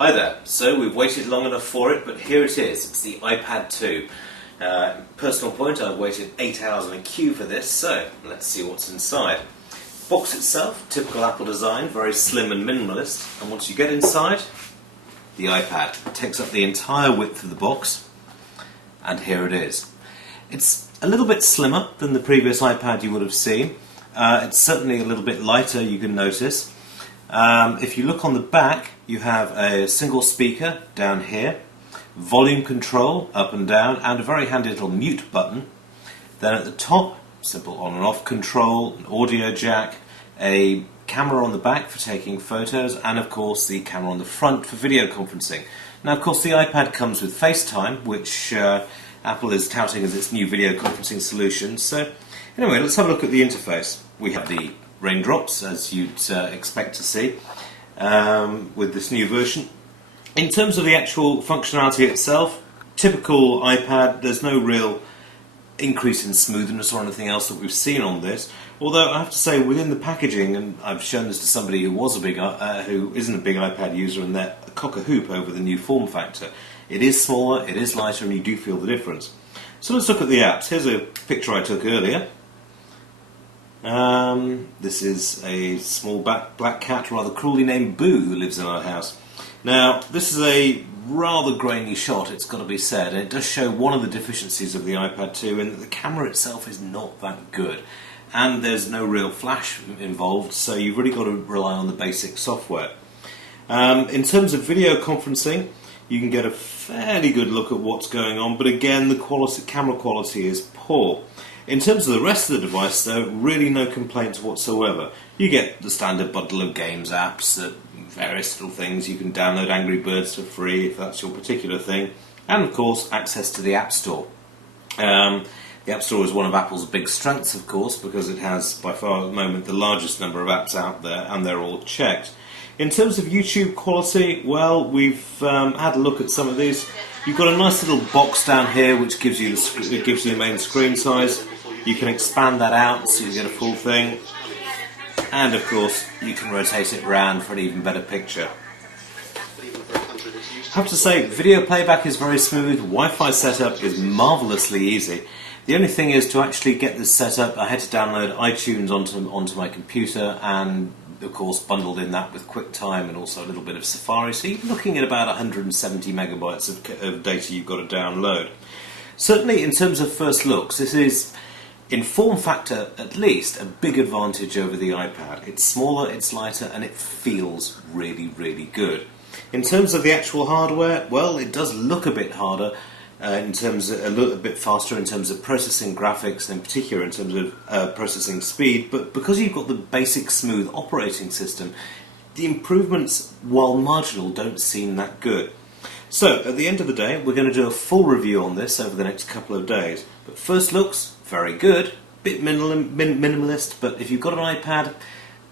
Hi there. So we've waited long enough for it, but here it is. It's the iPad 2. Personal point, I've waited 8 hours in a queue for this, so let's see what's inside. Box itself, typical Apple design, very slim and minimalist. And once you get inside, the iPad takes up the entire width of the box, and here it is. It's a little bit slimmer than the previous iPad you would have seen. It's certainly a little bit lighter, you can notice. If you look on the back, you have a single speaker down here, volume control up and down, and a very handy little mute button. Then at the top, simple on and off control, an audio jack, a camera on the back for taking photos, and of course the camera on the front for video conferencing. Now of course the iPad comes with FaceTime, which Apple is touting as its new video conferencing solution. So anyway, let's have a look at the interface. We have the raindrops, as you'd expect to see with this new version. In terms of the actual functionality itself, typical iPad, there's no real increase in smoothness or anything else that we've seen on this. Although I have to say, within the packaging, and I've shown this to somebody who was who isn't a big iPad user, and they're cock a hoop over the new form factor. It is smaller, it is lighter, and you do feel the difference. So let's look at the apps. Here's a picture I took earlier. This is a small black cat, rather cruelly named Boo, who lives in our house. Now, this is a rather grainy shot, it's got to be said, and it does show one of the deficiencies of the iPad 2 in that the camera itself is not that good. And there's no real flash involved, so you've really got to rely on the basic software. In terms of video conferencing, you can get a fairly good look at what's going on, but again, the camera quality is poor. In terms of the rest of the device, though, really no complaints whatsoever. You get the standard bundle of games apps, various little things. You can download Angry Birds for free if that's your particular thing, and of course access to the App Store. The App Store is one of Apple's big strengths, of course, because it has by far at the moment the largest number of apps out there, and they're all checked. In terms of YouTube quality, well, we've had a look at some of these. You've got a nice little box down here which gives you the main screen size. You can expand that out so you get a full thing, and of course you can rotate it around for an even better picture. I have to say, video playback is very smooth, Wi-Fi setup is marvellously easy. The only thing is, to actually get this set up, I had to download iTunes onto my computer, and of course bundled in that with QuickTime and also a little bit of Safari, so you're looking at about 170 megabytes of data you've got to download. Certainly in terms of first looks, this is, in form factor at least, a big advantage over the iPad. It's smaller, it's lighter, and it feels really, really good. In terms of the actual hardware, well, it does look a bit harder, in terms of, a little bit faster in terms of processing graphics, and in particular in terms of processing speed, but because you've got the basic smooth operating system, the improvements, while marginal, don't seem that good. So, at the end of the day, we're going to do a full review on this over the next couple of days. But first looks, very good, bit minimalist, but if you've got an iPad,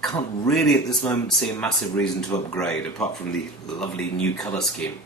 can't really at this moment see a massive reason to upgrade, apart from the lovely new colour scheme.